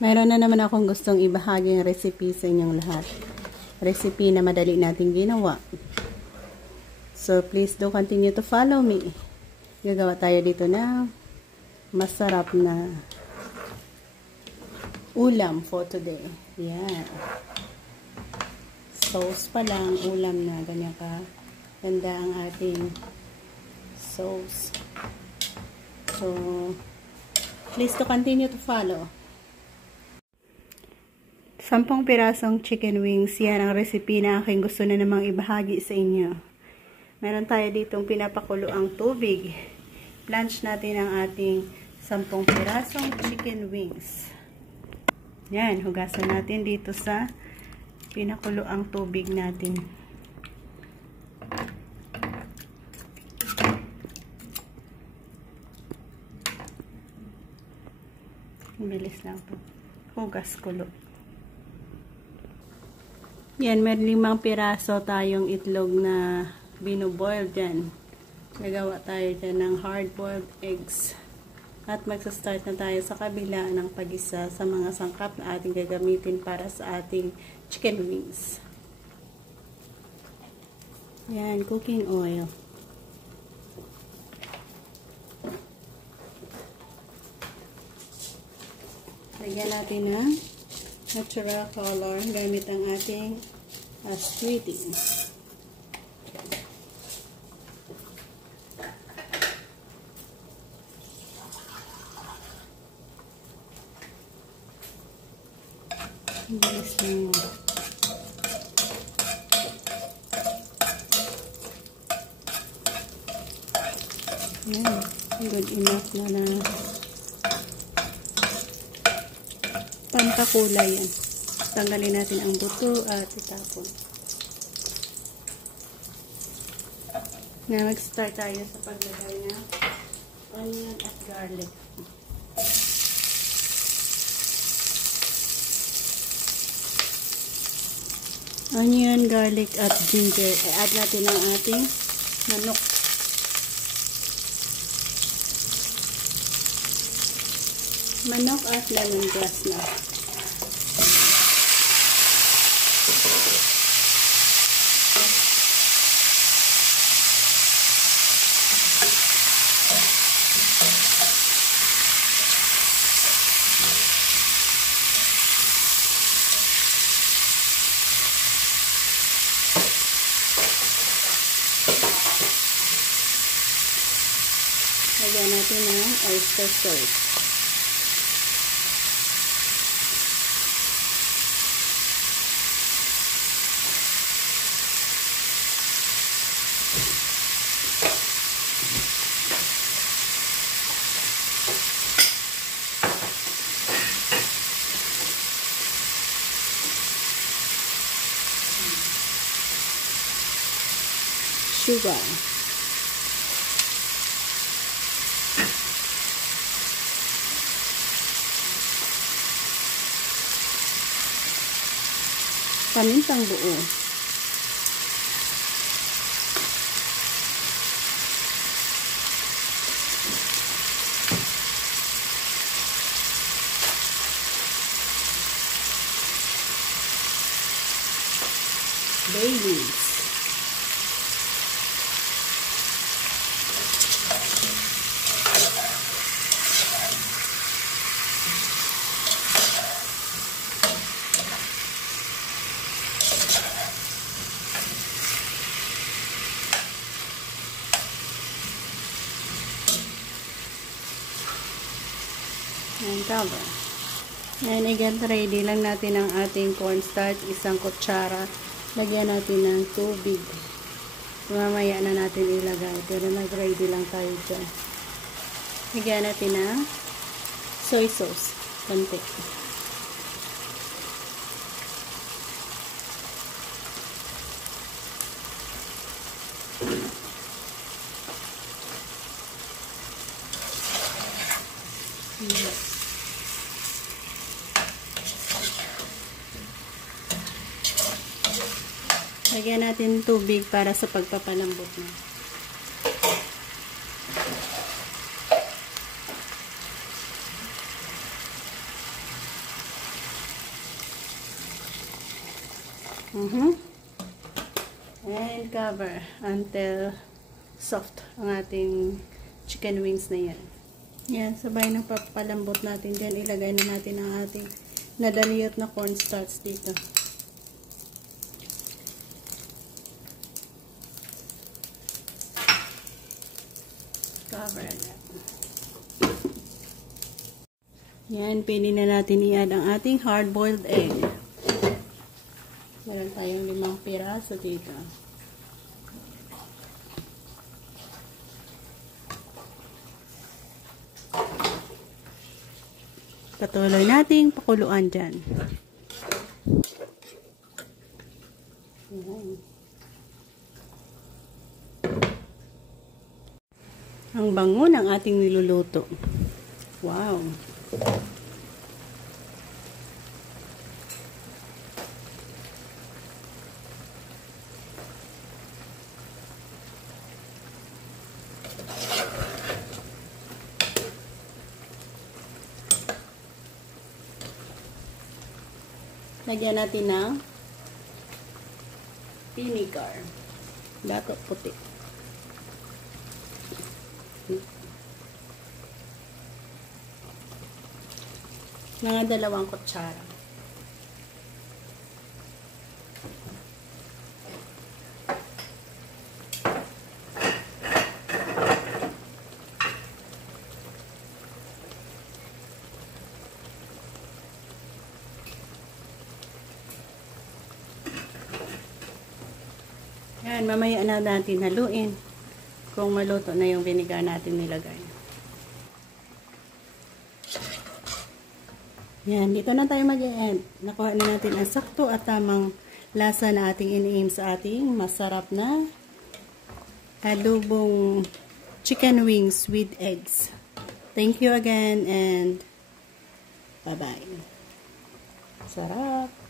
Meron na naman akong gustong ibahagi ng recipe sa inyong lahat. Recipe na madali nating ginawa. So, please do continue to follow me. Gagawa tayo dito na masarap na ulam for today. Yan. Sauce pa lang, ulam na. Ganyan ka. Ganda ang ating sauce. So, please to continue to follow. 10 pirasong chicken wings. Yan ang recipe na aking gusto na namang ibahagi sa inyo. Meron tayo ditong pinapakulo ang tubig. Blanch natin ang ating 10 pirasong chicken wings. Yan, hugasan natin dito sa pinakulo ang tubig natin. Bilis lang po. Hugas kulo. Yan, may 5 piraso tayong itlog na binoboil dyan. Gagawa tayo dyan ng hard-boiled eggs. At magsa-start na tayo sa kabila ng pag-isa sa mga sangkap na ating gagamitin para sa ating chicken wings. Yan, cooking oil. Lagyan natin ng natural color gamit ang ating sweetie. Bilis lang. Yan. Good enough na lang. Pampakulay yan. Tanggalin natin ang buto at itapon. Na mag-start tayo sa paglagay ng onion at garlic. Onion, garlic at ginger. I-add natin ang ating manok. Manok at lemongrass na. Lagyan natin ng oyster sauce. Sugar. Pamintang buo. Bay leaves. Ayan, cover. Ayan, again, ready lang natin ang ating cornstarch, 1 kutsara. Lagyan natin ng tubig. Mamaya na natin ilagay. Pero nag-ready lang tayo dyan. Lagyan natin ng soy sauce. Konti. Lagyan natin tubig para sa pagpapalambot na. And cover until soft ang ating chicken wings na yan. Yan, sabay ng papalambot natin dyan. Ilagay na natin ang ating nadaliyot na cornstarch dito. Cover na. Yan, pwede na natin i-add ang ating hard-boiled egg. Meron tayong 5 piraso dito. Patuloy nating pakuluan dyan. Ang bango ng ating niluluto. Wow! Lagyan natin ng vinegar. Dato puti. Mga 2 kutsara. Yan, mamaya na natin haluin kung maluto na yung vinegar natin nilagay. Yan, dito na tayo mag-e-end. Nakuha na natin ang sakto at tamang lasa na ating ini-aim sa ating masarap na adobong chicken wings with eggs. Thank you again and bye-bye. Sarap!